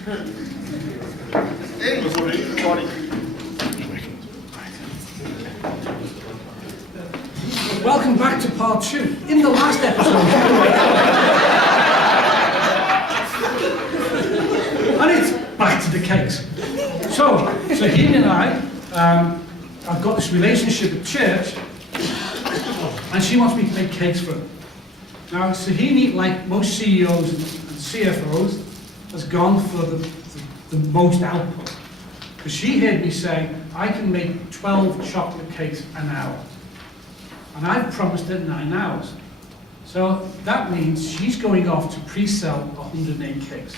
Hey, good morning. Welcome back to part 2. In the last episode, and it's back to the cakes. So Sahini and I, I've got this relationship at church, and she wants me to make cakes for her. Now, Sahini, like most CEOs and CFOs, has gone for the most output. Because she heard me say, I can make 12 chocolate cakes an hour. And I've promised her 9 hours. So that means she's going off to pre-sell 108 cakes.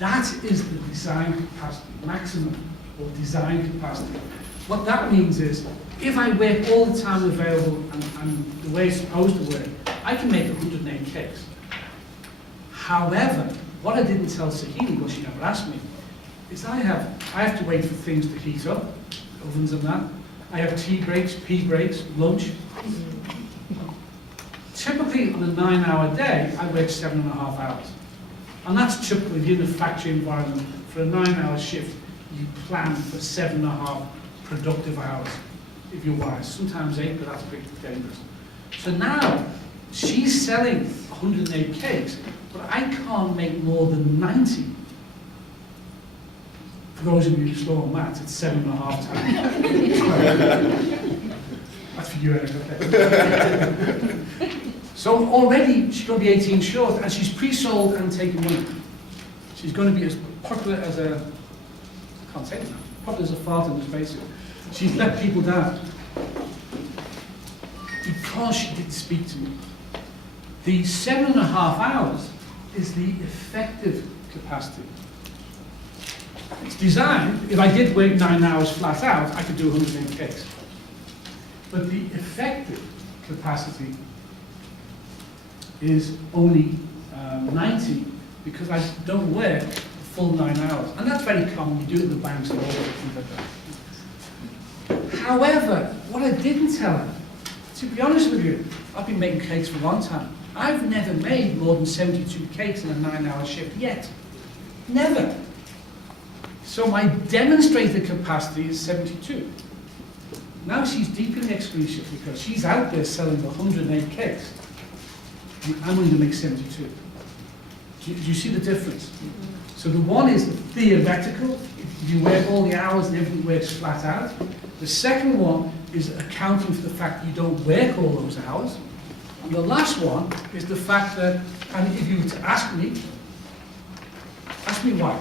That is the design capacity, maximum, or design capacity. What that means is, if I work all the time available and the way it's supposed to work, I can make 108 cakes. However, what I didn't tell Sahini, well, she never asked me, is I have to wait for things to heat up, ovens and that. I have tea breaks, pee breaks, lunch. Typically on a 9-hour day, I work 7.5 hours. And that's typically in a factory environment. For a 9-hour shift, you plan for 7.5 productive hours, if you're wise. Sometimes 8, but that's a bit dangerous. So now, she's selling 108 cakes, but I can't make more than 90. For those of you who slow on maths, it's 7.5 times. That's for you, Eric, okay. So already she's going to be 18 short, and she's pre-sold and taken money. She's going to be as popular as a, I can't say it now, popular as a fart in the space. She's let people down. Because she didn't speak to me. The 7.5 hours is the effective capacity. It's designed, if I did work 9 hours flat out, I could do 108 cakes. But the effective capacity is only 90 because I don't work a full 9 hours. And that's very common, you do it in the banks and all that, things like that. However, what I didn't tell her, to be honest with you, I've been making cakes for a long time. I've never made more than 72 cakes in a 9-hour shift yet. Never. So my demonstrated capacity is 72. Now she's deep in the exclusive because she's out there selling 108 cakes. And I'm going to make 72. Do you see the difference? So the one is theoretical. You work all the hours and everything works flat out. The second one is accounting for the fact you don't work all those hours. And the last one is the fact that, and if you were to ask me why.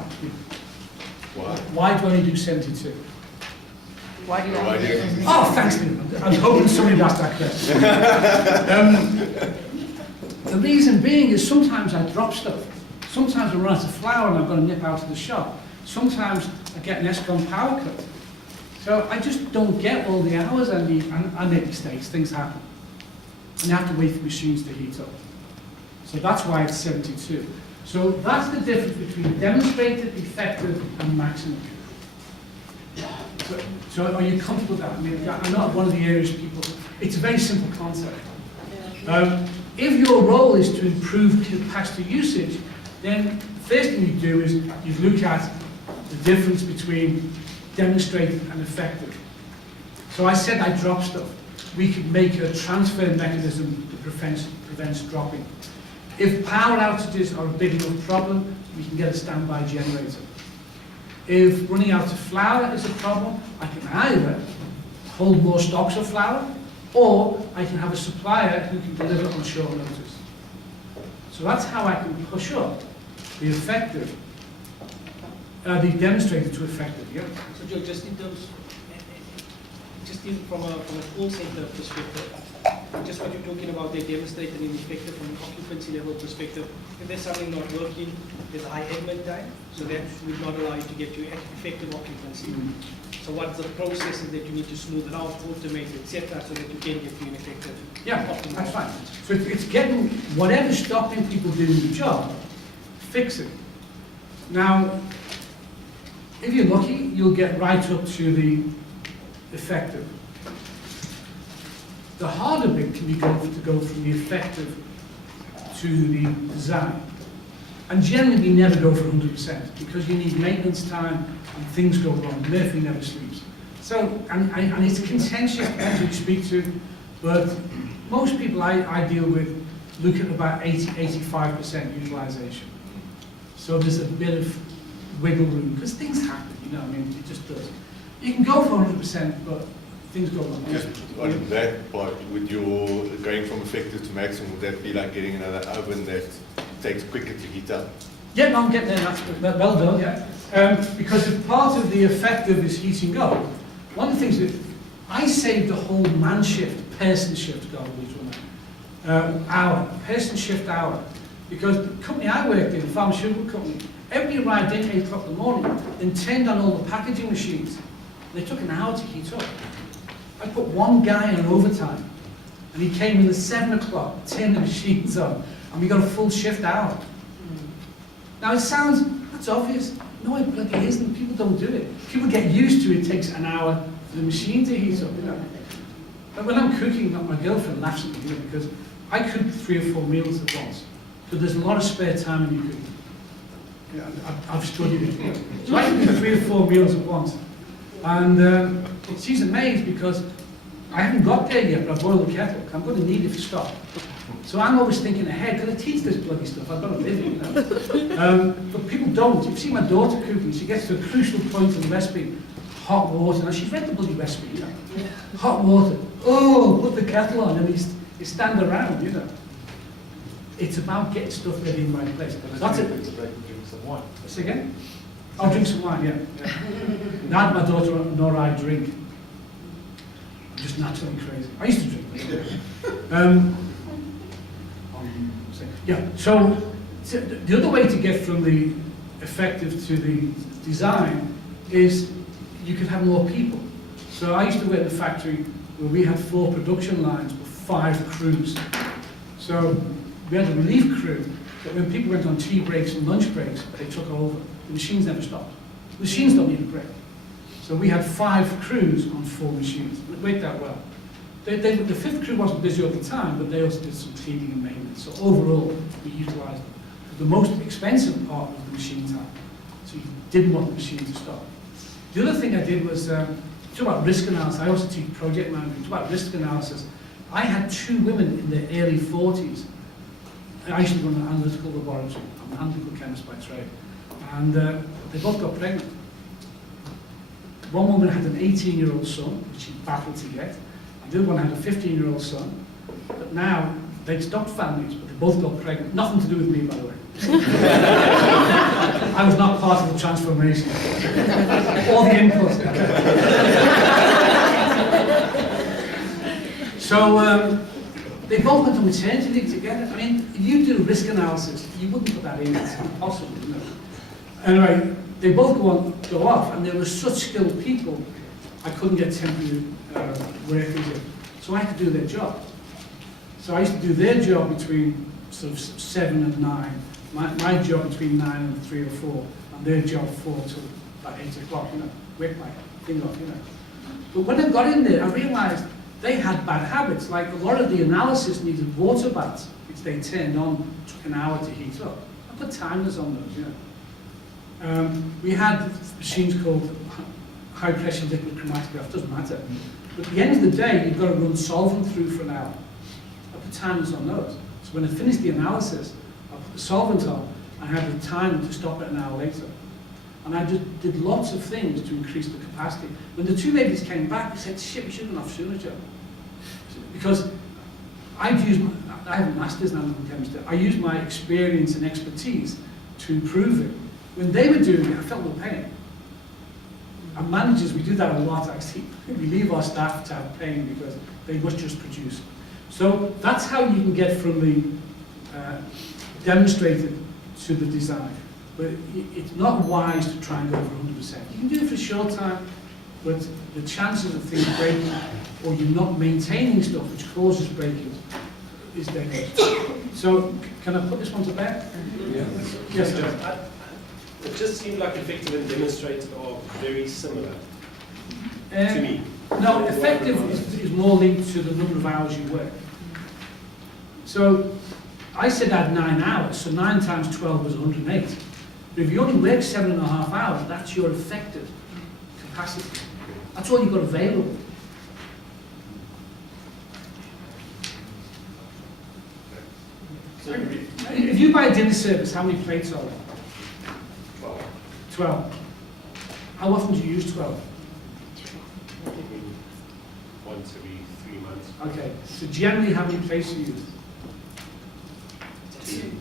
Why do I only do 72? Why do you want to do it? Oh, thanks, Stephen. I was hoping somebody would ask that question. The reason being is sometimes I drop stuff. Sometimes I run out of flour and I've got to nip out of the shop. Sometimes I get an ESCOM power cut. So I just don't get all the hours I need, and I make mistakes, things happen. And you have to wait for machines to heat up. So that's why it's 72. So that's the difference between demonstrated, effective, and maximum. So are you comfortable with that? I mean, I'm not one of the areas people, it's a very simple concept. If your role is to improve capacity usage, then the first thing you do is you look at the difference between demonstrated and effective. So I said I drop stuff. We could make a transfer mechanism that prevents dropping. If power outages are a big enough problem, we can get a standby generator. If running out of flour is a problem, I can either hold more stocks of flour, or I can have a supplier who can deliver on short notice. So that's how I can push up the effective, the demonstrated to effective. Yeah. So Joe, just in terms, from a call center perspective, just what you're talking about, they demonstrated in effective from an occupancy level perspective. If there's something not working, there's a high admin time, so that would not allow you to get to effective occupancy. So what's the processes that you need to smooth it out, automate, etc., so that you can get to an effective? Yeah, that's fine. So it's getting whatever's stopping people doing the job, fix it. Now, if you're lucky, you'll get right up to the effective. The harder bit can be to go from the effective to the design. And generally we never go for 100% because you need maintenance time and things go wrong. Murphy never sleeps. So, and it's contentious, depends who you speak to, but most people I deal with look at about 80–85% utilization. So there's a bit of wiggle room, because things happen, you know, I mean, it just does. You can go for 100%, but things go wrong. Just on that part, with your going from effective to maximum, would that be like getting another oven that takes quicker to heat up? Yeah, no, I'm getting there, that's well done, yeah. Because if part of the effective is heating up, one of the things that I saved the whole man shift, person shift goal, person shift hour. Because the company I worked in, the pharmaceutical company, everybody arrived in 8 o'clock in the morning, then turned on all the packaging machines. They took an hour to heat up. I put one guy on overtime, and he came in at 7 o'clock, turned the machines on, and we got a full shift hour. Now it sounds, that's obvious. No, it bloody isn't. People don't do it. People get used to it. It takes an hour for the machine to heat up, you know. But when I'm cooking, my girlfriend laughs at me, you know, because I cook 3 or 4 meals at once. So there's a lot of spare time in your cooking. Yeah, I've studied it. You know. So I can cook 3 or 4 meals at once. And she's amazed because I haven't got there yet, but I boiled the kettle. I'm going to need it to stop. So I'm always thinking ahead, because I teach this bloody stuff, I've got to live it, you know. But people don't. You see my daughter cooking, she gets to a crucial point in the recipe, hot water. Now she's read the bloody recipe, you know. Hot water, oh, put the kettle on, and you stand around, you know. It's about getting stuff ready in the right place. That's it. Drink some wine. Say again? I'll drink some wine, yeah. Neither my daughter nor I drink. I'm just naturally crazy. I used to drink. Yeah, so the other way to get from the effective to the design is you could have more people. So I used to work in a factory where we had 4 production lines with 5 crews. So we had a relief crew that when people went on tea breaks and lunch breaks, they took over. The machines never stopped. The machines don't need a break. So we had 5 crews on 4 machines. It worked out well. The 5th crew wasn't busy all the time, but they also did some cleaning and maintenance. So overall, we utilised them. The most expensive part was the machine time. So you didn't want the machine to stop. The other thing I did was, talk about risk analysis. I also teach project management. Talk about risk analysis. I had 2 women in their early 40s. I used to run an analytical laboratory. I'm an analytical chemist by trade. And they both got pregnant. One woman had an 18-year-old son, which she battled to get. And the other one had a 15-year-old son. But now, they'd stopped families, but they both got pregnant. Nothing to do with me, by the way. I was not part of the transformation. All the inputs. So, they both went on maternity leave together. I mean, if you do risk analysis, you wouldn't put that in. It's impossible, you know. Anyway, they both go off, and they were such skilled people, I couldn't get temporary workers in. So I had to do their job. So I used to do their job between sort of 7 and 9, my job between 9 and 3 or 4, and their job 4 till about 8 o'clock, you know, work my thing off, you know. But when I got in there, I realized they had bad habits, like a lot of the analysis needed water baths, which they turned on, took an hour to heat up. I put timers on those, you know. We had machines called high pressure liquid chromatograph, doesn't matter. But at the end of the day, you've got to run solvent through for an hour. I put timers on those. So when I finished the analysis, I put the solvent on, I had the time to stop it an hour later. And I just did lots of things to increase the capacity. When the 2 ladies came back, they said, shit, we should have been off sooner, Joe. Because I have a master's in analytical chemistry. I used my experience and expertise to improve it. When they were doing it, I felt no pain. And managers, we do that a lot, actually. We leave our staff to have pain because they must just produce. So that's how you can get from the demonstrated to the design. But it's not wise to try and go for 100%. You can do it for a short time, but the chances of things breaking or you not maintaining stuff which causes breakage is dangerous. So, can I put this one to bed? Yeah. Yes, sir. It just seemed like effective and demonstrated are very similar to me. No, effective is more linked to the number of hours you work. So, I said I had 9 hours, so 9 times 12 was 108. But if you only work 7.5 hours, that's your effective capacity. That's all you've got available. If you buy a dinner service, how many plates are there? 12. How often do you use 12? Once every 3 months. Okay, so generally how many plates do you use? 2.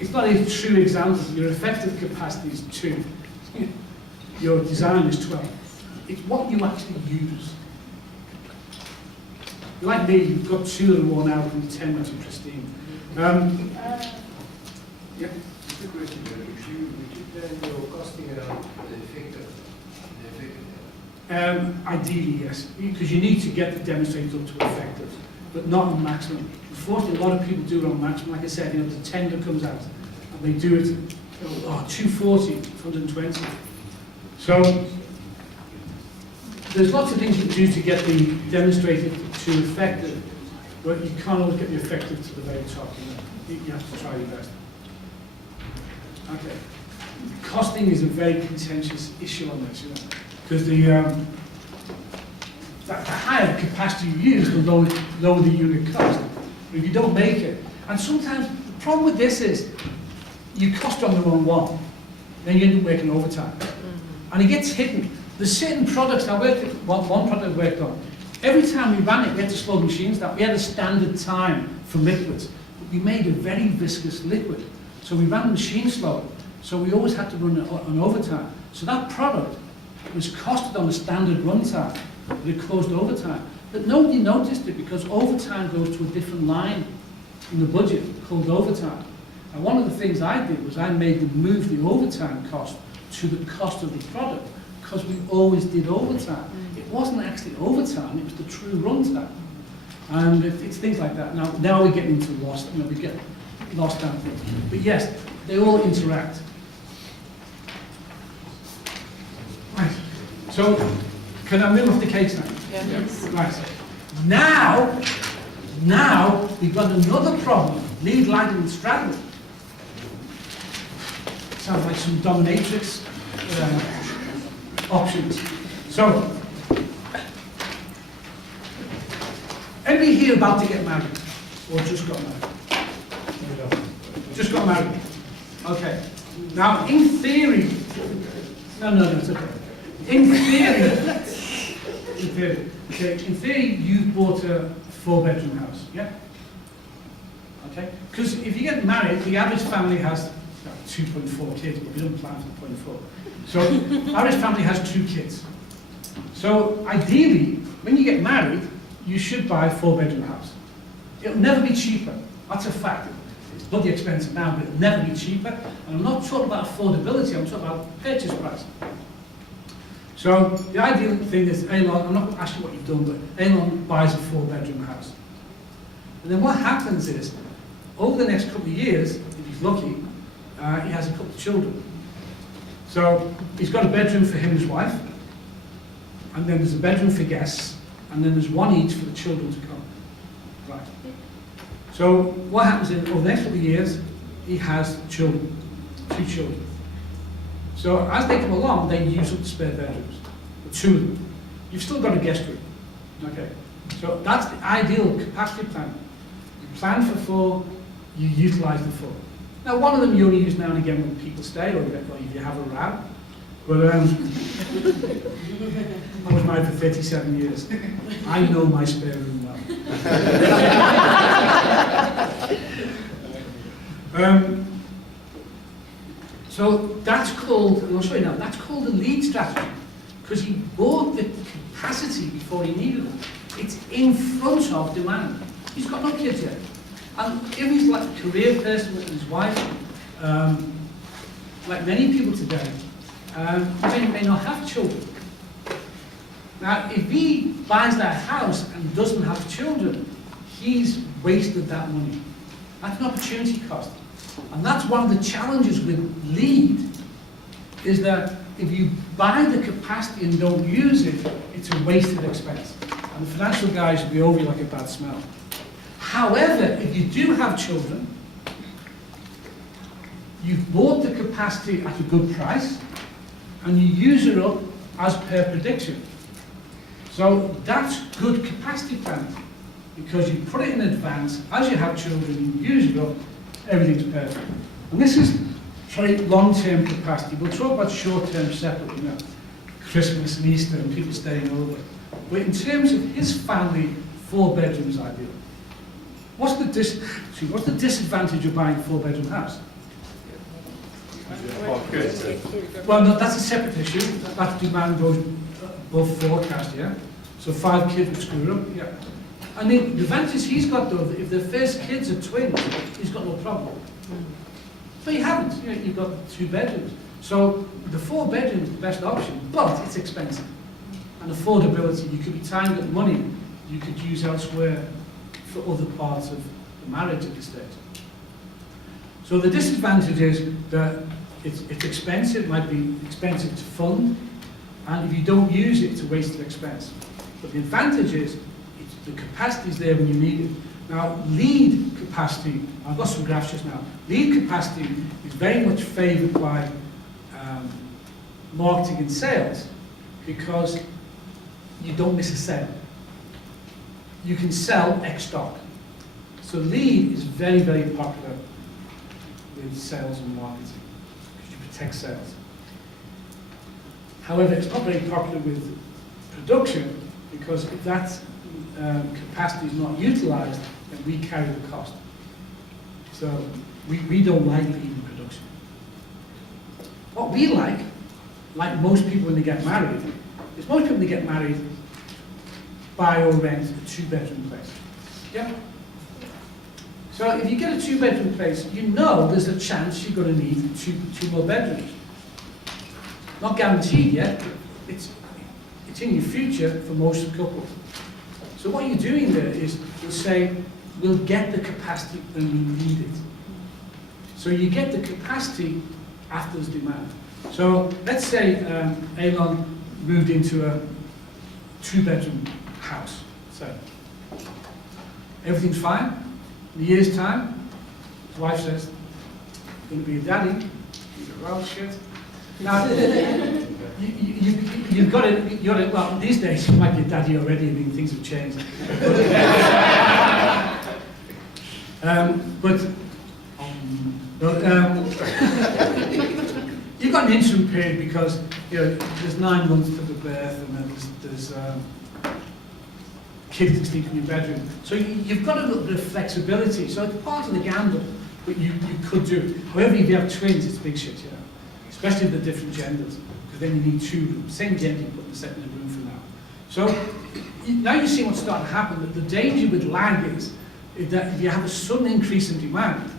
It's not a true example. Your effective capacity is 2. Your design is 12. It's what you actually use. You're like me, you've got 2 that are worn out and 10 that are pristine. Yeah. Just a question, would you plan your costing around the effective? Ideally, yes, because you need to get the demonstrator up to effective, but not on maximum. Unfortunately, a lot of people do it on maximum. Like I said, the tender comes out and they do it, 240, 120. So there's lots of things you can do to get the demonstrator to effective, but you can't always get the effective to the very top. You have to try your best. Okay. Costing is a very contentious issue on this, because the higher capacity you use, the lower the unit cost. But if you don't make it, and sometimes the problem with this is you cost on the wrong one, then you end up working overtime, and it gets hidden. There's certain products. I worked at one product I worked on. Every time we ran it, we had to slow the machines down. We had a standard time for liquids, but we made a very viscous liquid, so we ran the machine slower. So we always had to run on overtime. So that product was costed on a standard runtime, but it caused overtime. But nobody noticed it because overtime goes to a different line in the budget called overtime. And one of the things I did was I made them move the overtime cost to the cost of the product because we always did overtime. It wasn't actually overtime, it was the true runtime. And it's things like that. Now we're getting into lost, we get lost down things. But yes, they all interact. Right. So, can I move off the case now? Yes. Right. Now we've got another problem. Lead, lagging, and straddling. Sounds like some dominatrix options. So, anybody here about to get married? Or just got married? Just got married. Okay. Now, in theory, no, it's okay. In theory, you've bought a 4-bedroom house, yeah? Okay? Because if you get married, the average family has 2.4 kids, but we don't plan for 0.4. So, average family has 2 kids. So, ideally, when you get married, you should buy a 4-bedroom house. It'll never be cheaper. That's a fact. It's bloody expensive now, but it'll never be cheaper. And I'm not talking about affordability, I'm talking about purchase price. So the ideal thing is, Elon, I'm not going to ask you what you've done, but Elon buys a 4-bedroom house. And then what happens is, over the next couple of years, if he's lucky, he has a couple of children. So he's got a bedroom for him and his wife, and then there's a bedroom for guests, and then there's one each for the children to come. Right. So what happens is, over the next couple of years, he has children, 2 children. So as they come along, they use up the spare bedrooms, 2 of them. You've still got a guest room. Okay. So that's the ideal capacity plan. You plan for 4, you utilize the 4. Now, one of them you only use now and again when people stay, or if you have a row. But I was married for 37 years. I know my spare room well. So that's called, and I'll show you now, that's called a lead strategy, because he bought the capacity before he needed it. It's in front of demand. He's got no kids yet. And if he's like a career person with his wife, like many people today, may not have children. Now, if he buys that house and doesn't have children, he's wasted that money. That's an opportunity cost. And that's one of the challenges with lead, is that if you buy the capacity and don't use it, it's a wasted expense. And the financial guys will be over you like a bad smell. However, if you do have children, you've bought the capacity at a good price, and you use it up as per prediction. So that's good capacity planning, because you put it in advance, as you have children, you use it up, everything's perfect. And this is very long-term capacity. We'll talk about short-term separate, you know, Christmas and Easter and people staying over. But in terms of his family, 4 bedrooms ideal. What's the disadvantage of buying a 4-bedroom house? Well, no, that's a separate issue. That demand goes above forecast, yeah? So 5 kids would screw up, yeah. And the advantage he's got, though, that if the first kids are twins, he's got no problem. But you haven't, you know, you've got 2 bedrooms. So the 4 bedrooms is the best option, but it's expensive. And affordability, you could be tying up money you could use elsewhere for other parts of the marriage at this stage. So the disadvantage is that it's expensive, it might be expensive to fund, and if you don't use it, it's a waste of expense. But the advantage is the capacity is there when you need it. Now, lead capacity, I've got some graphs just now. Lead capacity is very much favoured by marketing and sales, because you don't miss a sale. You can sell X stock. So lead is very, very popular with sales and marketing, because you protect sales. However, it's not very popular with production, because if that capacity is not utilised, then we carry the cost. So we don't like lead in production. What we like most people when they get married, is most people when they get married buy or rent a 2-bedroom place. Yeah? So if you get a 2-bedroom place, you know there's a chance you're going to need two more bedrooms. Not guaranteed yet. It's in your future for most couples. So what you're doing there is you'll say, we'll get the capacity when we need it. So you get the capacity after there's demand. So let's say Elon moved into a 2-bedroom house. So everything's fine. In a year's time, his wife says, going to be a daddy. He's a well shit. Now, you've got it, well, these days you might be a daddy already, I mean, things have changed. You've got an interim period because, you know, there's 9 months to the birth, and then there's kids that sleep in your bedroom. So you've got a little bit of flexibility. So it's part of the gamble, but you could do it. However, if you have twins, it's big shit, you know. Especially the different genders, because then you need 2 rooms. Same gender, you put in the second room for now. So now you see what's starting to happen. That the danger with lag is that if you have a sudden increase in demand,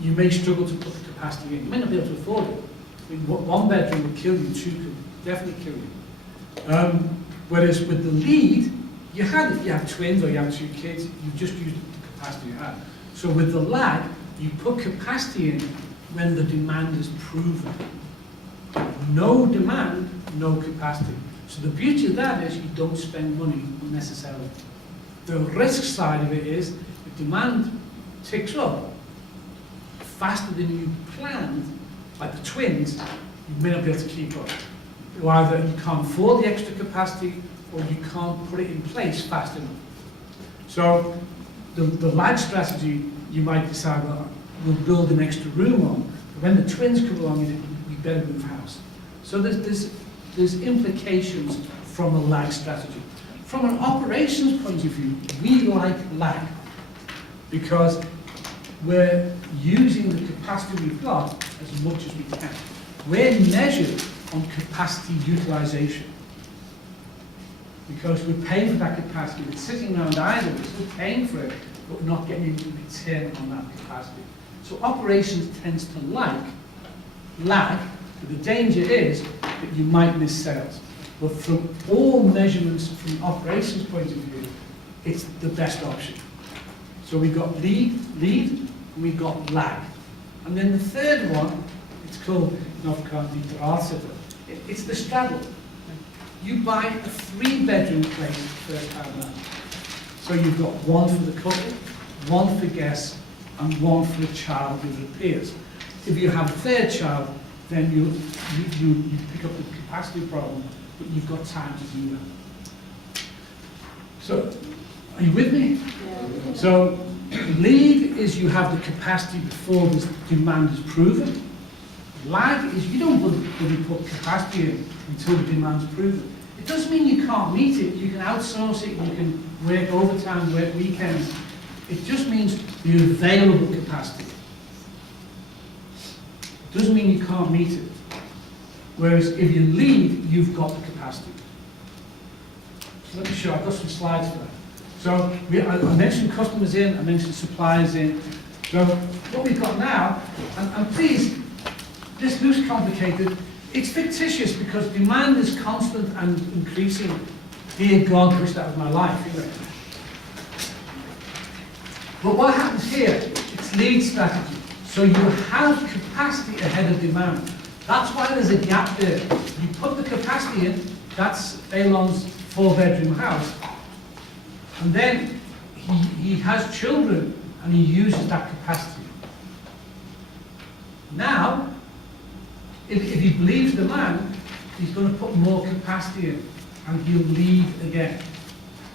you may struggle to put the capacity in. You may not be able to afford it. I mean, 1 bedroom would kill you, 2 could definitely kill you. Whereas with the lead, if you have twins or you have 2 kids, you just use the capacity you have. So with the lag, you put capacity in when the demand is proven. No demand, no capacity. So the beauty of that is you don't spend money unnecessarily. The risk side of it is if demand ticks up faster than you planned, like the twins, you may not be able to keep up. Either you can't afford the extra capacity or you can't put it in place fast enough. So the lag strategy, you might decide, well, we'll build an extra room on. But when the twins come along, you better move house. So there's implications from a lag strategy. From an operations point of view, we like lag because we're using the capacity we've got as much as we can. We're measured on capacity utilization because we're paying for that capacity. It's sitting around idle, we're still paying for it, but we're not getting any return on that capacity. So operations tends to like lag, but the danger is that you might miss sales. But from all measurements from an operations point of view, it's the best option. So we've got lead, and we've got lag. And then the third one, it's called it's the straddle. You buy a 3-bedroom place first time around. So you've got one for the couple, one for guests, and one for a child with repairs. If you have a third child, then you pick up the capacity problem, but you've got time to do that. So, are you with me? Yeah. So, lead is you have the capacity before this demand is proven. Lag is you don't really put capacity in until the demand is proven. It doesn't mean you can't meet it. You can outsource it, you can work overtime, work weekends. It just means the available capacity. It doesn't mean you can't meet it. Whereas if you lead, you've got the capacity. So let me show, I've got some slides for that. So I mentioned customers in, I mentioned suppliers in. So what we've got now, and please, this looks complicated. It's fictitious because demand is constant and increasing. Dear God, I wish that was my life. You know? But what happens here? It's lead strategy. So you have capacity ahead of demand. That's why there's a gap there. You put the capacity in, that's Elon's 4-bedroom house. And then he has children and he uses that capacity. Now, if he believes the man, he's going to put more capacity in and he'll lead again.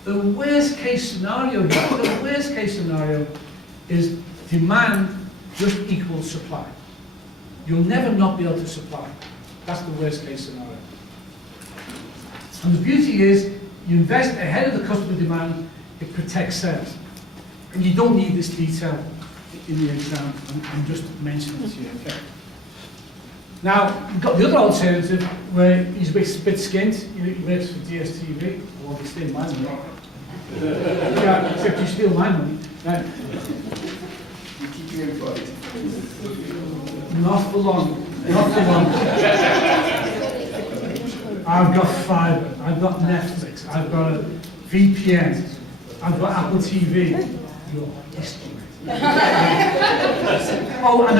The worst case scenario here, the worst case scenario is demand just equals supply. You'll never not be able to supply. That's the worst case scenario. And the beauty is, you invest ahead of the customer demand, it protects sales. And you don't need this detail in the exam. I'm just mentioning it here, okay? Now, you've got the other alternative where he's a bit skint, he works for DSTV, or he steals my money. Yeah, except you steal my money. Right. You keep you employed. Not for long, not for long. I've got fibre, I've got Netflix, I've got a VPN, I've got Apple TV. Your history. Oh, and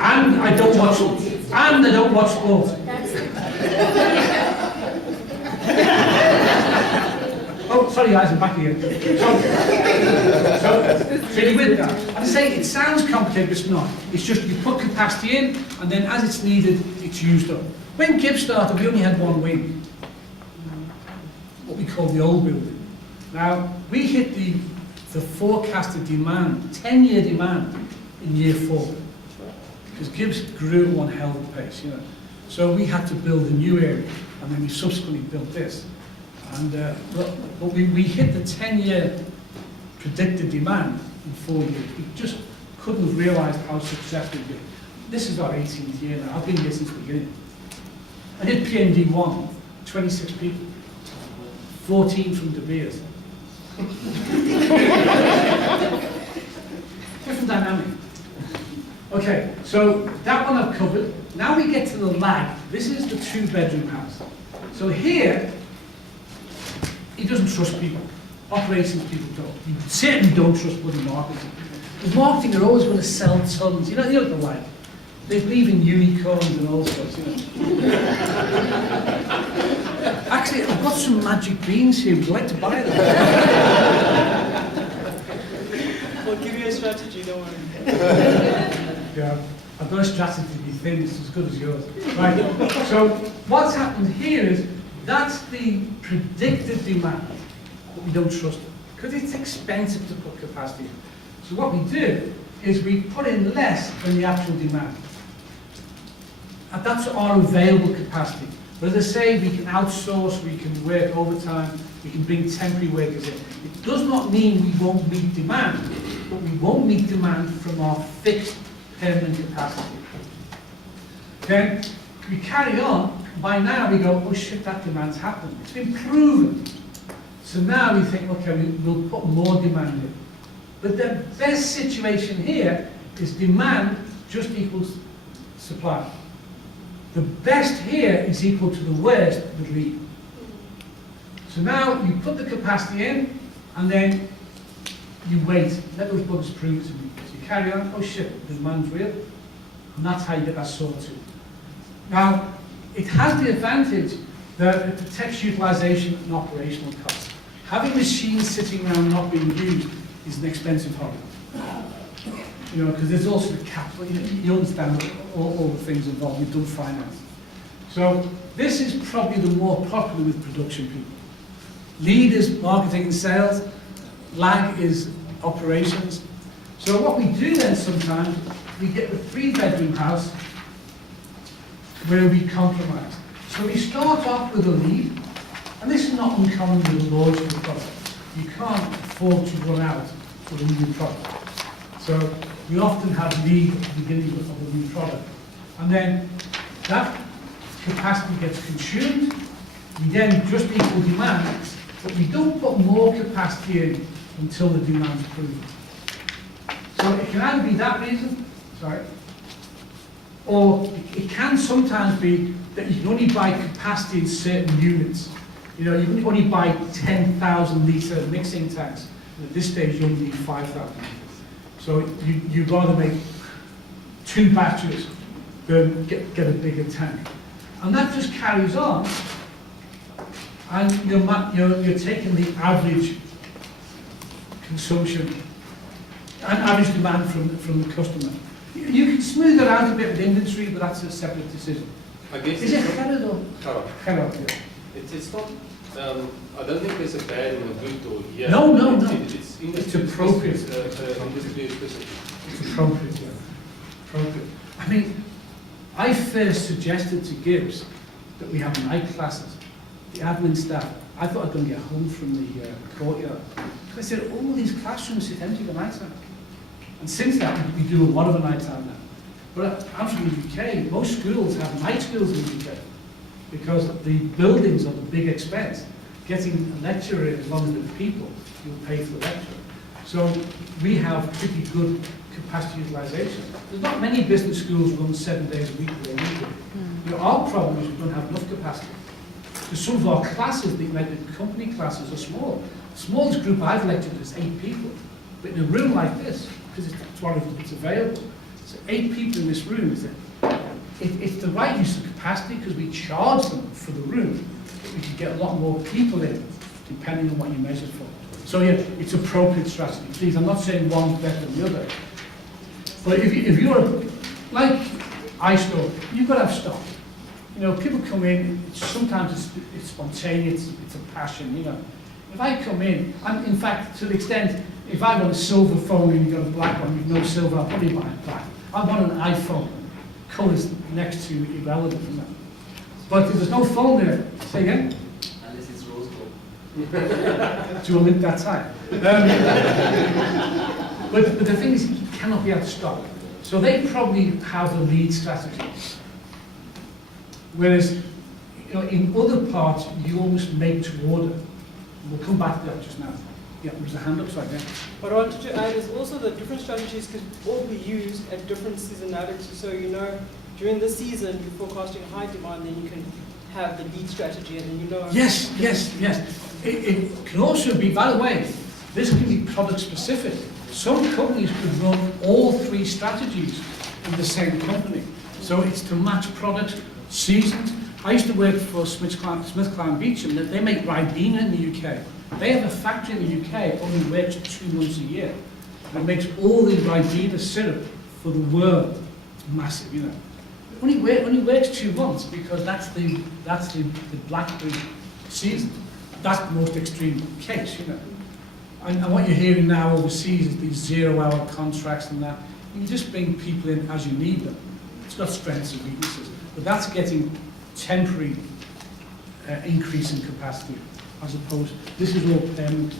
I don't watch sport. Oh, sorry guys, I'm back again. So you with that? And I say it sounds complicated, but it's not. It's just you put capacity in, and then as it's needed, it's used up. When GIBS started, we only had one wing, what we call the old building. Now, we hit the forecasted demand, 10-year demand, in year 4. Because GIBS grew at one hell of a pace, you know. So we had to build a new area, and then we subsequently built this. And but we hit the 10-year predicted demand in 4 years. We just couldn't have realised how successful we'd be. This is our 18th year now. I've been here since the beginning. I did PND 1, 26 people, 14 from De Beers. Different dynamic. Okay, so that one I've covered. Now we get to the lag. This is the 2-bedroom house. So here, he doesn't trust people. Operations people don't. You certainly don't trust bloody marketing. Because marketing are always going to sell tons. You know what they're like? They believe in unicorns and all sorts, you know. Actually, I've got some magic beans here. Would you like to buy them? We'll give you a strategy, don't worry. Yeah, I've got a strategy to be thin. It's as good as yours. Right. So what's happened here is that's the predicted demand, but we don't trust it because it's expensive to put capacity in. So what we do is we put in less than the actual demand. And that's our available capacity. But as I say, we can outsource, we can work overtime, we can bring temporary workers in. It does not mean we won't meet demand, but we won't meet demand from our fixed permanent capacity. Then we carry on, by now we go, oh shit, that demand's happened. It's been proven. So now we think, okay, we'll put more demand in. But the best situation here is demand just equals supply. The best here is equal to the worst with lead. So now you put the capacity in, and then you wait. Let those bugs prove it to me. So you carry on, oh shit, the demand's real. And that's how you get that sawtooth. Now, it has the advantage that it protects utilization and operational costs. Having machines sitting around not being used is an expensive hobby. You know, because there's also the capital, you understand all the things involved, you've done finance. So this is probably the more popular with production people. Lead is marketing and sales, lag is operations. So what we do then sometimes, we get the 3-bedroom house where we compromise. So we start off with a lead, and this is not uncommon with the launch of the product. You can't afford to run out with a new product. So we often have lead at the beginning of a new product. And then that capacity gets consumed, we then just equal demand, but we don't put more capacity in until the demand's proven. So it can either be that reason, or it can sometimes be that you can only buy capacity in certain units. You know, you can only buy 10,000 litre mixing tanks. And at this stage, you only need 5,000 litres. So you'd rather make 2 batches than get a bigger tank. And that just carries on. And you're taking the average consumption and average demand from the customer. You can smooth it out a bit with inventory, but that's a separate decision. I guess Is it Gerard or? Gerard. Yeah. It's not, I don't think there's a bad and a good or yeah. No. It's appropriate. Industry specific. It's appropriate, yeah. Appropriate. I mean, I first suggested to GIBS that we have night classes. The admin staff, I thought I'd go and get home from the courtyard. I said, all these classrooms sit empty at night time. And since that, we do a lot of a night time now. But I'm from the UK, most schools have night schools in the UK because the buildings are the big expense. Getting a lecturer in, as long as there's people, you'll pay for the lecturer. So we have pretty good capacity utilization. There's not many business schools run 7 days a week where we do. You know, our problem is we don't have enough capacity. Because some of our classes, like the company classes, are small. The smallest group I've lectured is 8 people. But in a room like this, because it's available, so 8 people in this room, it's the right use of capacity because we charge them for the room. But we could get a lot more people in, depending on what you measure for. So yeah, it's appropriate strategy. Please, I'm not saying one's better than the other. But if you're like iStore, you've got to have stock. You know, people come in, sometimes it's spontaneous, it's a passion, you know. If I come in, and in fact, to the extent, if I want a silver phone and you've got a black one, you've no silver, I'll probably buy a black. I want an iPhone. Colour's next to irrelevant from that. But if there's no phone there, say again? Unless it's rose gold. To a link that time. But the thing is, you cannot be out of stock. So they probably have a lead strategy. Whereas, you know, in other parts, you almost make to order. We'll come back to that just now. Yeah, there's a hand up, sorry. Yeah. What I wanted to add is also the different strategies could all be used at different seasonalities. So, you know, during the season, you're forecasting high demand, then you can have the lead strategy, and then you know. Yes. It can also be, by the way, this can be product specific. Some companies could run all 3 strategies in the same company. So it's to match products, seasons. I used to work for SmithKline Beecham, they make Ribena in the UK. They have a factory in the UK, it only works 2 months a year. And it makes all the Ribena syrup for the world. It's massive, you know. It only works 2 months because that's the blackberry season. That's the most extreme case, you know. And what you're hearing now overseas is these 0-hour contracts and that. You just bring people in as you need them. It's got strengths and weaknesses. But that's getting temporary increase in capacity as opposed, this is all permanent.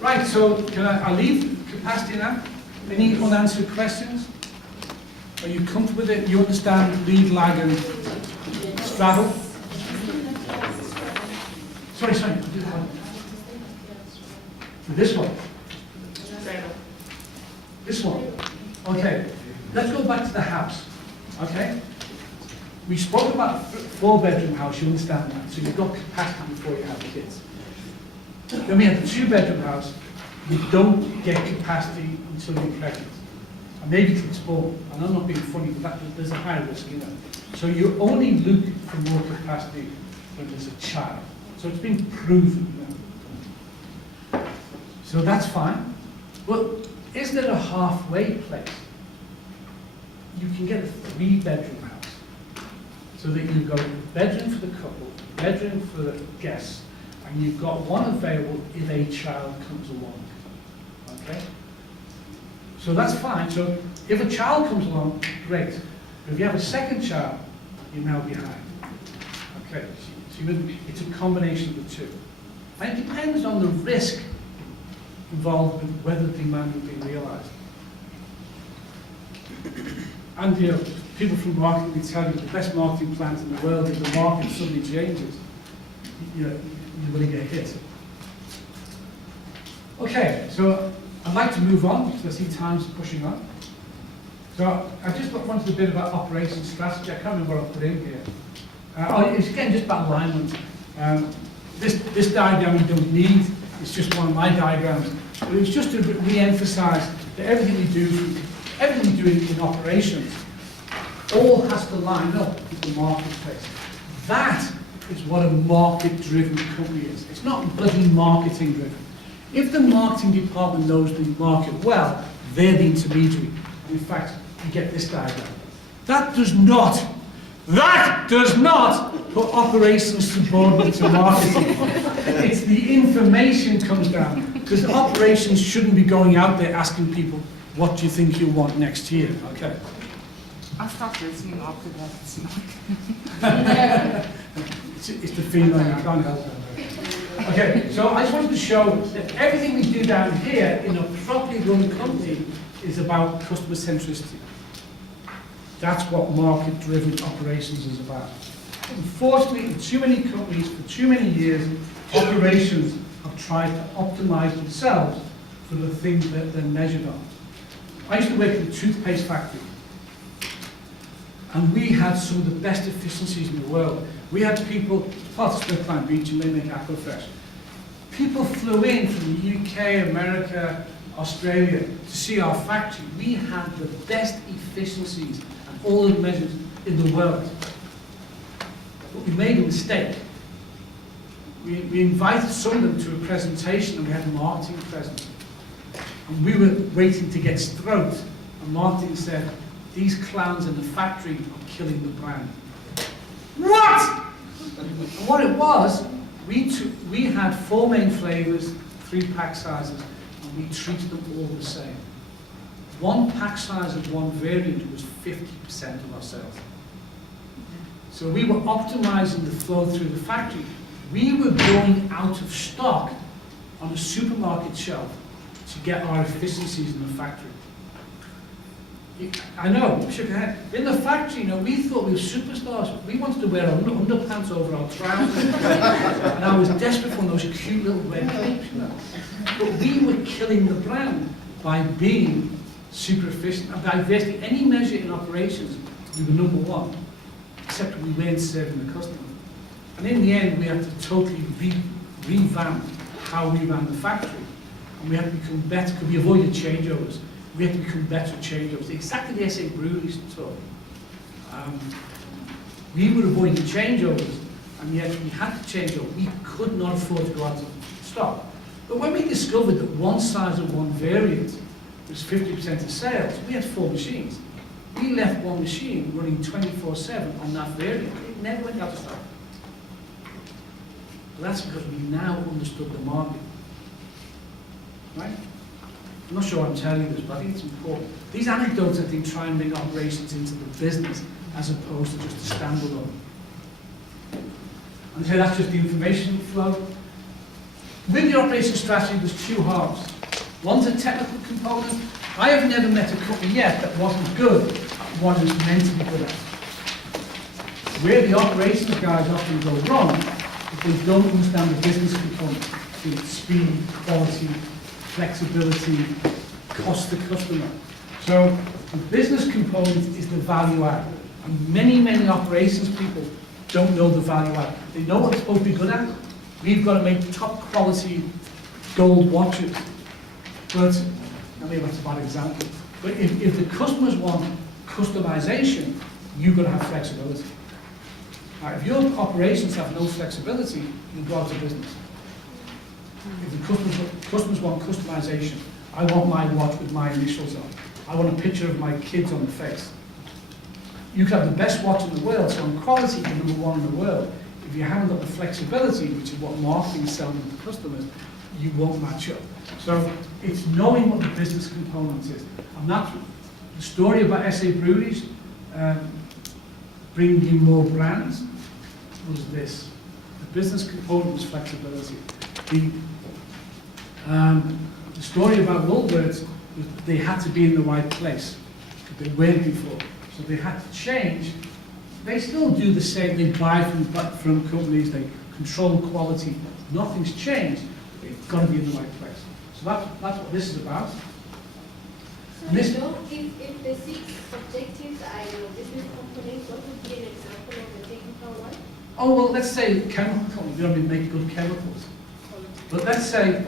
Right, so I'll leave capacity now. Any unanswered questions? Are you comfortable with it? You understand lead, lag and straddle? Sorry. This one? This one? Okay. Let's go back to the house. Okay? We spoke about 4-bedroom house, you understand that. So you've got capacity before you have kids. Then we have the 2-bedroom house. You don't get capacity until you're pregnant. And maybe it's born. And I'm not being funny, but there's a high risk, you know. So you only look for more capacity when there's a child. So it's been proven now. So that's fine. Well, is there a halfway place? You can get a 3-bedroom house. So that you've got a bedroom for the couple, bedroom for the guests, and you've got one available if a child comes along. Okay? So that's fine. So if a child comes along, great. But if you have a second child, you're now behind. Okay? So it's a combination of the two. And it depends on the risk involved with whether demand will be realised. And you know, people from marketing will tell you the best marketing plans in the world, if the market suddenly changes, you know, you're going to get hit. Okay, so I'd like to move on because I see time's pushing on. So I just wanted a bit about operations strategy. I can't remember what I put in here. It's again just about alignment. This diagram you don't need. It's just one of my diagrams. But it's just to re-emphasize that everything we do in operations all has to line up with the marketplace. That is what a market-driven company is. It's not bloody marketing-driven. If the marketing department knows the market well, they're the intermediary. And in fact, you get this diagram. That does not put operations subordinate to marketing. It's the information comes down. Because operations shouldn't be going out there asking people, what do you think you'll want next year? Okay. I'll stop listening after that. It's the feeling, I can't help it. Okay, so I just wanted to show that everything we do down here in a properly run company is about customer centricity. That's what market-driven operations is about. Unfortunately, in too many companies, for too many years, operations have tried to optimize themselves for the things that they're measured on. I used to work in a toothpaste factory, and we had some of the best efficiencies in the world. We had people, part of Smithline Beach, and they make Aquafresh. People flew in from the UK, America, Australia to see our factory. We had the best efficiencies and all the measures in the world. But we made a mistake. We invited some of them to a presentation and we had a marketing present. And we were waiting to get stroked. And marketing said, these clowns in the factory are killing the brand. What? And what it was, we had 4 main flavors, 3 pack sizes, and we treated them all the same. 1 pack size of 1 variant was 50% of our sales. So we were optimizing the flow through the factory. We were going out of stock on a supermarket shelf to get our efficiencies in the factory. I know, shook your head. In the factory, you know, we thought we were superstars. We wanted to wear our underpants over our trousers. And I was desperate for those cute little red capes, you know. But we were killing the brand by being super efficient. And by basically any measure in operations, we were #1, except we weren't serving the customer. And in the end, we had to totally revamp how we ran the factory. And we had to become better, because we avoided changeovers. We had to become better at changeovers. Exactly the SA breweries taught. We were avoiding changeovers, and yet we had to change over. We could not afford to go out of stock. But when we discovered that 1 size of 1 variant was 50% of sales, we had 4 machines. We left 1 machine running 24/7 on that variant. It never went out of stock. Well, that's because we now understood the market. Right? I'm not sure I'm telling you this, but I think it's important. These anecdotes, I think, try and bring operations into the business as opposed to just a standalone. And so that's just the information flow. With the operation strategy, there's 2 halves. One's a technical component. I have never met a company yet that wasn't good at what it's meant to be good at. Where the operations guys often go wrong, if they don't understand the business component, speed, quality, flexibility, cost to customer. So the business component is the value add. And many operations people don't know the value add. They know what they're supposed to be good at. We've got to make top quality gold watches. But, I mean, that's a bad example. But if the customers want customization, you've got to have flexibility. Now, if your operations have no flexibility, you'll go out of business. If the customers want customization, I want my watch with my initials on. I want a picture of my kids on the face. You can have the best watch in the world, so on quality, you're number one in the world. If you haven't got the flexibility, which is what marketing is selling to customers, you won't match up. So it's knowing what the business component is. And that's the story about SA Breweries, bringing in more brands, was this. The business component was flexibility. The story about Woolworths was they had to be in the right place, because they weren't before. So they had to change. They still do the same. They buy from companies, they control quality. Nothing's changed. They've got to be in the right place. So that's what this is about. So, And this, if the 6 objectives are your business components, what would be an example of the technical one? oh, well, let's say chemical companies, they don't make good chemicals. But let's say,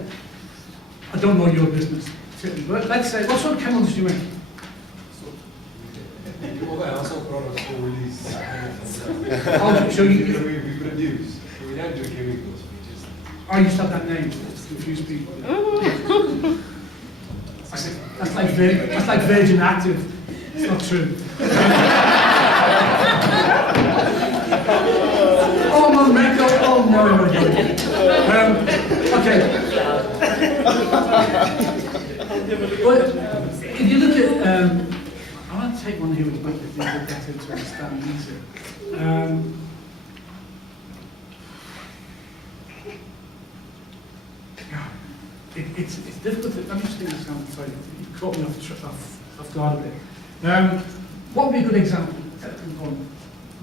I don't know your business, but let's say, what sort of chemicals do you make? We do also products for release. Oh, so you, We produce. We don't do chemicals. We just. oh, you just have that name to confuse people. That's like Virgin Active. It's not true. Oh, I'm on record. Oh, no. Okay. But if you look at, I want to take one here with things that better to understand easier. It's difficult to, let me just think this out, sorry, you caught me off guard a bit. What would be a good example? Telecomponent.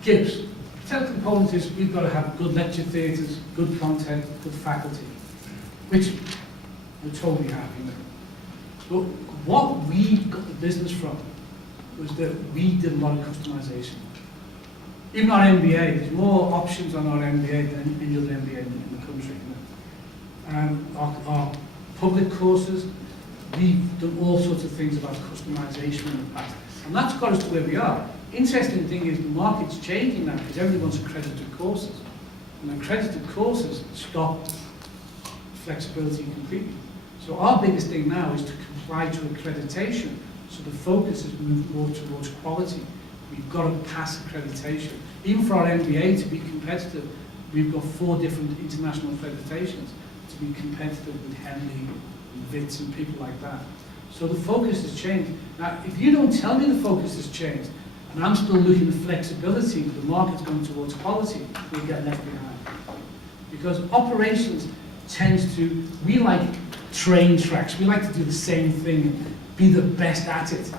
GIBS. Telecomponent is we've got to have good lecture theatres, good content, good faculty, which we totally have, you know. But what we got the business from was that we did a lot of customization. Even our MBA, there's more options on our MBA than any other MBA in the country. You know. Our public courses, we've done all sorts of things about customization in the past. And that's got us to where we are. Interesting thing is the market's changing now because everyone's accredited courses. And accredited courses stop flexibility completely. So our biggest thing now is to comply to accreditation. So the focus has moved more towards quality. We've got to pass accreditation. Even for our MBA to be competitive, we've got 4 different international accreditations to be competitive with Henley and WITS and people like that. So the focus has changed. Now, if you don't tell me the focus has changed, and I'm still looking at flexibility, but the market's going towards quality, we'll get left behind. Because operations tends to, we like train tracks. We like to do the same thing and be the best at it.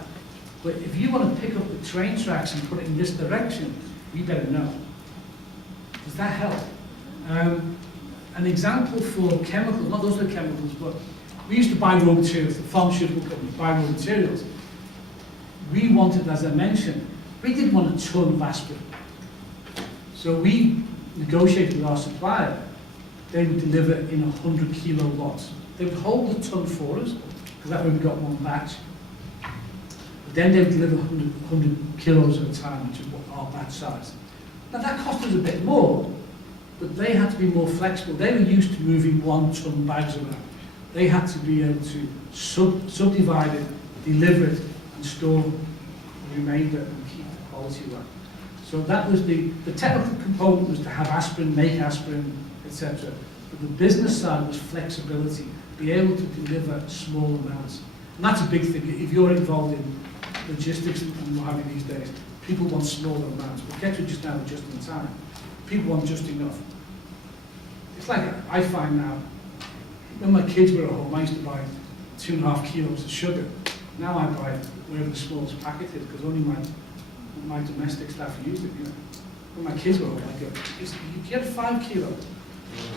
But if you want to pick up the train tracks and put it in this direction, we better know. Does that help? An example for chemicals, not those are chemicals, but we used to buy raw materials, the pharmaceutical companies buy raw materials. We wanted, as I mentioned, we didn't want a ton of aspirin. So we negotiated with our supplier. They would deliver in 100 kilo lots. They would hold the ton for us, because that way we got one batch. But then they would deliver 100 kilos at a time, which is what our batch size. Now that cost us a bit more, but they had to be more flexible. They were used to moving 1 ton bags around. They had to be able to subdivide it, deliver it, and store the remainder and keep the quality right. So that was the technical component was to have aspirin, make aspirin, etc. But the business side was flexibility, be able to deliver small amounts. And that's a big thing. If you're involved in logistics and what have you these days, people want smaller amounts. But get to just now just in time. People want just enough. It's like I find now, when my kids were at home, I used to buy 2.5 kilos of sugar. Now I buy whatever the smallest packet is, because only my domestic staff use it, you know. When my kids were home, I go, you get 5 kilo.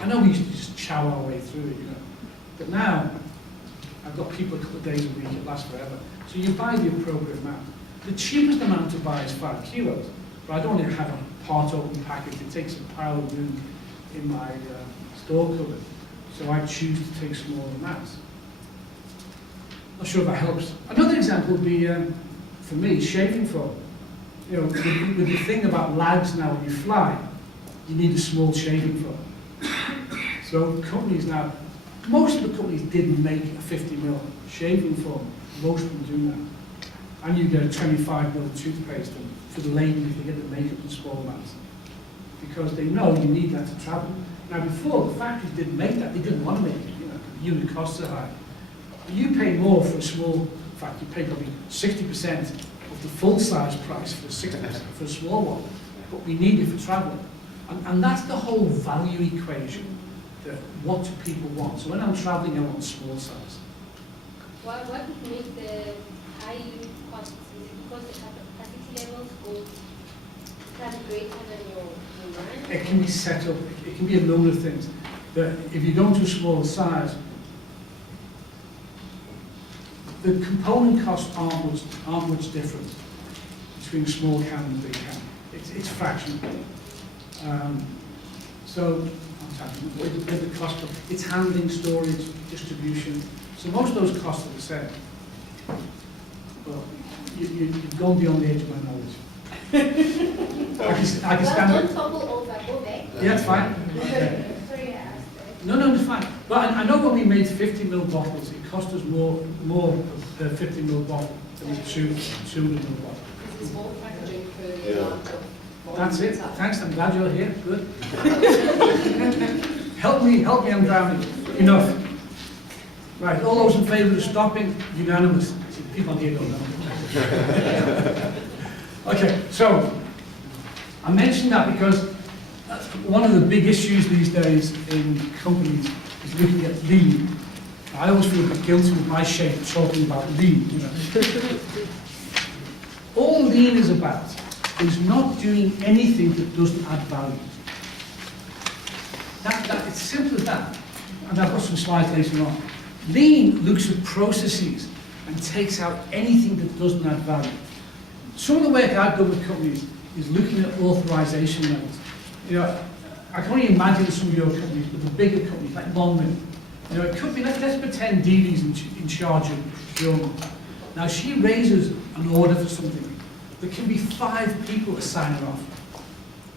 I know we used to just chow our way through it, you know. But now, I've got people a couple of days a week, it lasts forever. So you buy the appropriate amount. The cheapest amount to buy is 5 kilos, but I don't want to have a part open packet. It takes a pile of room in my store cupboard. So I choose to take small amounts. Not sure if that helps. Another example would be, for me, shaving foam. You know, with the thing about lags now when you fly, you need a small shaving foam. So companies now, most of the companies didn't make a 50 mil shaving foam. Most of them do now. And you get a 25 mil toothpaste for the ladies to get the makeup and small amounts. Because they know you need that to travel. Now before, the factories didn't make that. They didn't want to make it. Unit costs are high. You pay more for a small, in fact, you pay probably 60% of the full size price for 60% for a small one. But we need it for traveling. And that's the whole value equation. That what do people want? So when I'm traveling, I want small size. What would make the high unit costs? Is it because the capacity levels go greater than your demand? It can be set up, it can be a number of things. But if you go to a small size, the component costs aren't much different between small can and big can. It's fractional. So, with the cost of it's handling, storage, distribution. So most of those costs are the same. But you've gone beyond the edge of my knowledge. I can stand Well, up. don't topple over, go back. Yeah, it's fine. Okay. Sorry, I asked that. No, it's fine. But I know when we made 50 ml bottles, it cost us more per 50 ml bottle than a 200 ml bottle. This is more packaging for the Yeah. amount of That's it. volume. Thanks, I'm glad you're here. Good. help me, I'm drowning. Enough. Right, all those in favour of stopping, unanimous. People here don't know. Okay, so I mentioned that because one of the big issues these days in companies is looking at lean. I always feel a bit guilty with my shape talking about lean. All lean is about is not doing anything that doesn't add value. It's simple as that. And I've got some slides later on. Lean looks at processes and takes out anything that doesn't add value. Some of the work I've done with companies is looking at authorization levels. I can only imagine some of your companies, but the bigger companies like Monmouth, it could be, let's pretend Dee Dee's in charge of procurement. Now she raises an order for something. There can be 5 people to sign it off.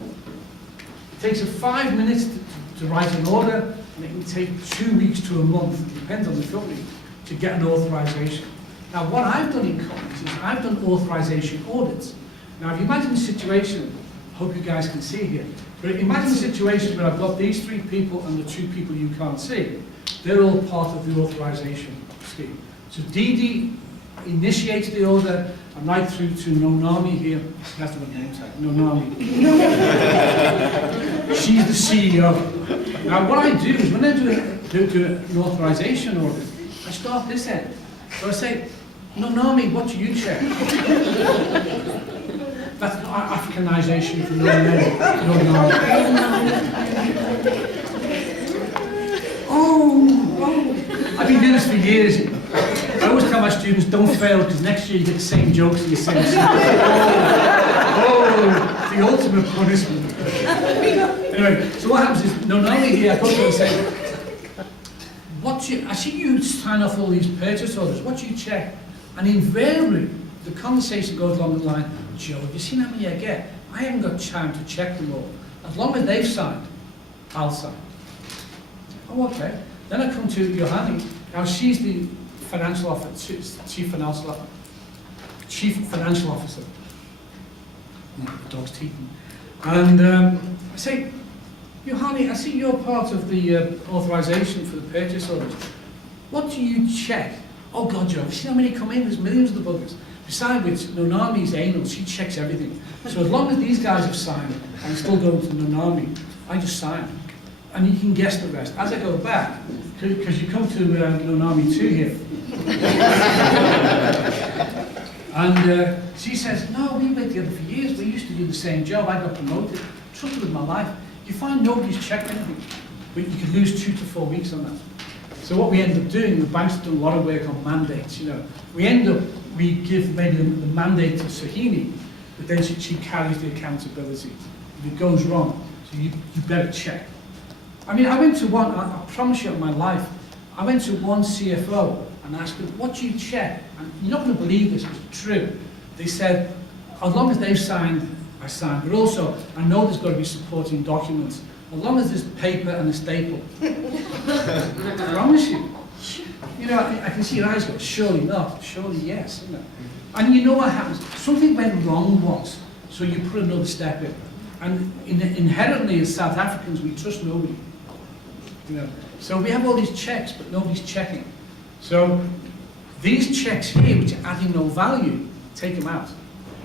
It takes her 5 minutes to write an order, and it can take 2 weeks to a month, it depends on the company, to get an authorization. Now what I've done in companies is I've done authorization audits. Now if you imagine the situation, I hope you guys can see here, but imagine the situation where I've got these 3 people and the 2 people you can't see. They're all part of the authorization scheme. So Dee Dee initiates the order, and right through to Nonami here, that's what her name's like, Nonami. She's the CEO. Now what I do is when I do an authorization order, I start this end. So I say, Nonami, what do you check? That's an Africanization for Nonami. Oh, I've been doing this for years. I always tell my students, don't fail, because next year you get the same jokes and the same stuff. Oh, the ultimate punishment. Anyway, so what happens is, Nonami here, I go to her and say, I see you sign off all these purchase orders, what do you check? And invariably, the conversation goes along the line, Joe, have you seen how many I get? I haven't got time to check them all. As long as they've signed, I'll sign. Oh, okay. Then I come to Johanni. Now she's the financial officer, chief financial officer. The dog's teething. And I say, Johanni, I see you're part of the authorization for the purchase orders. What do you check? Oh God, Joe, see how many come in? There's millions of the buggers. Besides which, Nonami's anal, she checks everything. So as long as these guys have signed, I'm still going to Nonami, I just sign. And you can guess the rest. As I go back, because you come to Nonami 2 here. And she says, no, we worked together for years. We used to do the same job. I got promoted. Trouble with my life. You find nobody's checked anything. But you could lose 2 to 4 weeks on that. So what we end up doing, the banks do a lot of work on mandates. We give maybe the mandate to Sahini, but then she carries the accountability. If it goes wrong, so you better check. I mean, I went to one, I promise you of my life, I went to one CFO and asked him, what do you check? And you're not going to believe this, it's true. They said, as long as they've signed, I sign. But also, I know there's got to be supporting documents. As long as there's paper and a staple. I promise you. You know, I can see your eyes go, surely not, surely yes. Isn't it? And you know what happens? Something went wrong once, so you put another step in. And inherently, as South Africans, we trust nobody. You know, so we have all these checks, but nobody's checking. So these checks here, which are adding no value, take them out.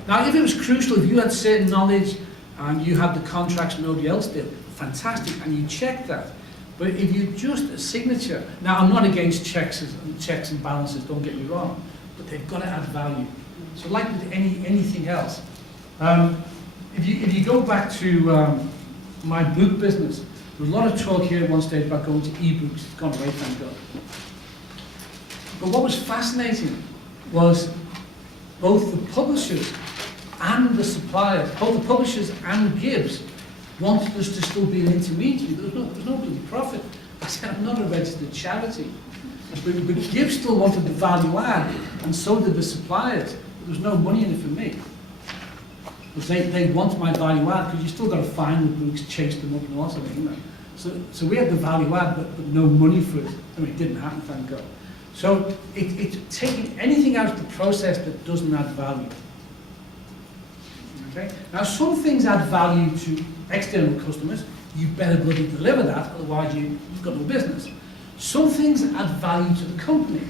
Now, if it was crucial, if you had certain knowledge and you had the contracts nobody else did, fantastic, and you checked that. But if you just a signature, now I'm not against checks and balances, don't get me wrong, but they've got to add value. So like with anything else, if you go back to my book business, there was a lot of talk here at one stage about going to e-books. It's gone away, thank God. But what was fascinating was both the publishers and the suppliers, both the publishers and GIBS, wanted us to still be an intermediary. There was no bloody profit. I said, I'm not a registered charity. But GIBS still wanted the value add, and so did the suppliers. There was no money in it for me. Because they want my value add, because you still got to find the books, chase them up and all sorts of things. So we had the value add, but no money for it. I mean, it didn't happen, thank God. So it's taking anything out of the process that doesn't add value. Okay? Now, some things add value to external customers. You better bloody deliver that, otherwise you've got no business. Some things add value to the company.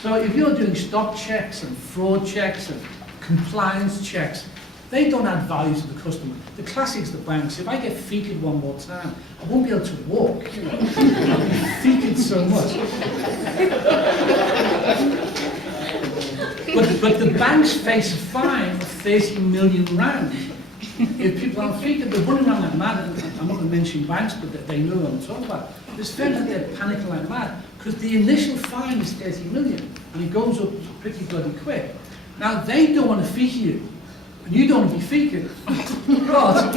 So if you're doing stock checks and fraud checks and compliance checks, they don't add value to the customer. The classics, the banks. If I get featured one more time, I won't be able to walk. You know, I'll be featured so much. But the banks face a fine of 30 million rand. If people aren't featured, they're running around like mad. I'm not going to mention banks, but they know what I'm talking about. There's firms that they're panicking like mad because the initial fine is 30 million and it goes up pretty bloody quick. Now, they don't want to feature you. And you don't want to be featured. But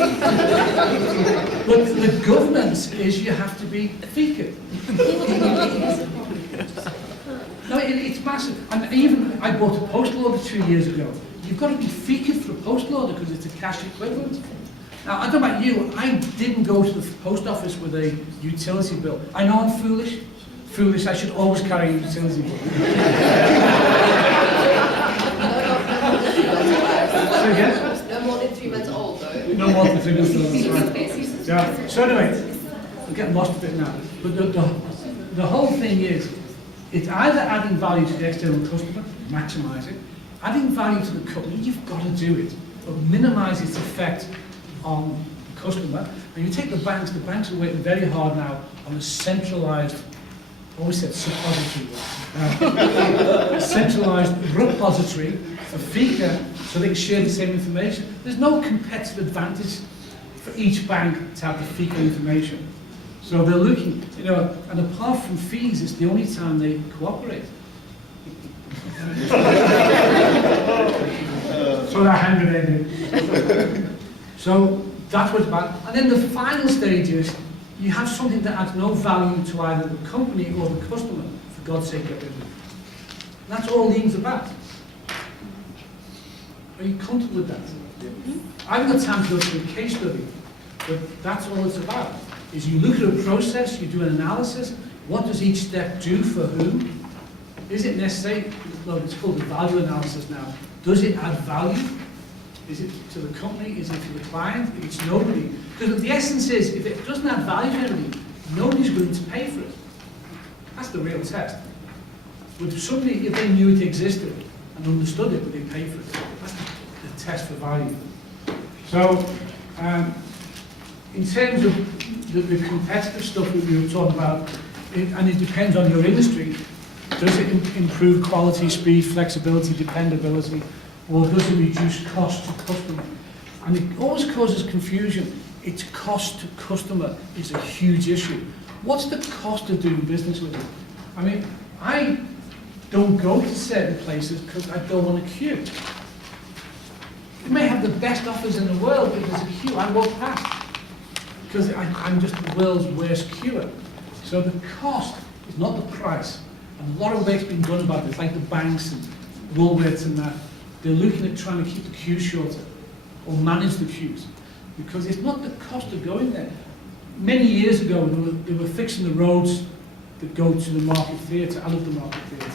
the governance is you have to be featured. No, it's massive. And even, I bought a postal order 2 years ago. You've got to be featured for a postal order because it's a cash equivalent. Now, I don't know about you, I didn't go to the post office with a utility bill. I know I'm foolish. Foolish, I should always carry a utility bill. No more than 3 months old, though. No more than 3 months old, that's right. Yeah. So anyway, I'm getting lost a bit now. But the whole thing is, it's either adding value to the external customer, maximise it, adding value to the company, you've got to do it, but minimise its effect on the customer. And you take the banks are working very hard now on a centralised, I always said suppository, centralised repository for FICA so they can share the same information. There's no competitive advantage for each bank to have the FICA information. So they're looking, you know, and apart from fees, it's the only time they cooperate. So that hand grenade. So that's what's bad. And then the final stage is you have something that adds no value to either the company or the customer. For God's sake, get rid of it. That's all liens are about. Are you comfortable with that? I haven't got time to go through a case study, but that's all it's about. Is you look at a process, you do an analysis, what does each step do for whom? Is it necessary? Well, it's called the value analysis now. Does it add value? Is it to the company? Is it to the client? If it's nobody. Because the essence is, if it doesn't add value to anybody, nobody's willing to pay for it. That's the real test. But if somebody, if they knew it existed and understood it, would they pay for it? That's the test for value. So, in terms of the competitive stuff that we were talking about, and it depends on your industry, does it improve quality, speed, flexibility, dependability, or does it reduce cost to customer? And it always causes confusion. Its cost to customer is a huge issue. What's the cost of doing business with it? I mean, I don't go to certain places because I don't want a queue. You may have the best offers in the world, but if there's a queue, I walk past. Because I'm just the world's worst queuer. So the cost is not the price. And a lot of work's been done about this, like the banks and Woolworths and that. They're looking at trying to keep the queue shorter. or manage the queues, because it's not the cost of going there. Many years ago, they were fixing the roads that go to the Market Theatre. I love the Market Theatre.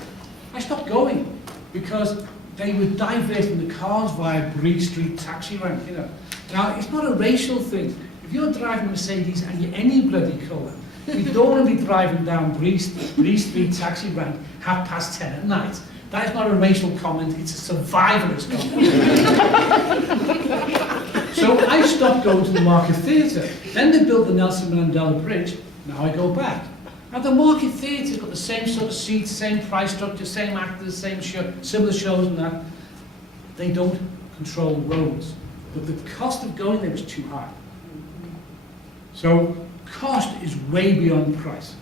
I stopped going because they were diverting the cars via Bree Street taxi rank, you know. Now, it's not a racial thing. If you're driving a Mercedes and you're any bloody colour, you don't want to be driving down Bree Street taxi rank 10:30 at night. That is not a racial comment, it's a survivalist comment. So I stopped going to the Market Theatre. Then they built the Nelson Mandela Bridge, now I go back. Now the Market Theatre's got the same sort of seats, same price structure, same actors, same show, similar shows and that. They don't control roads. But the cost of going there was too high. So cost is way beyond price.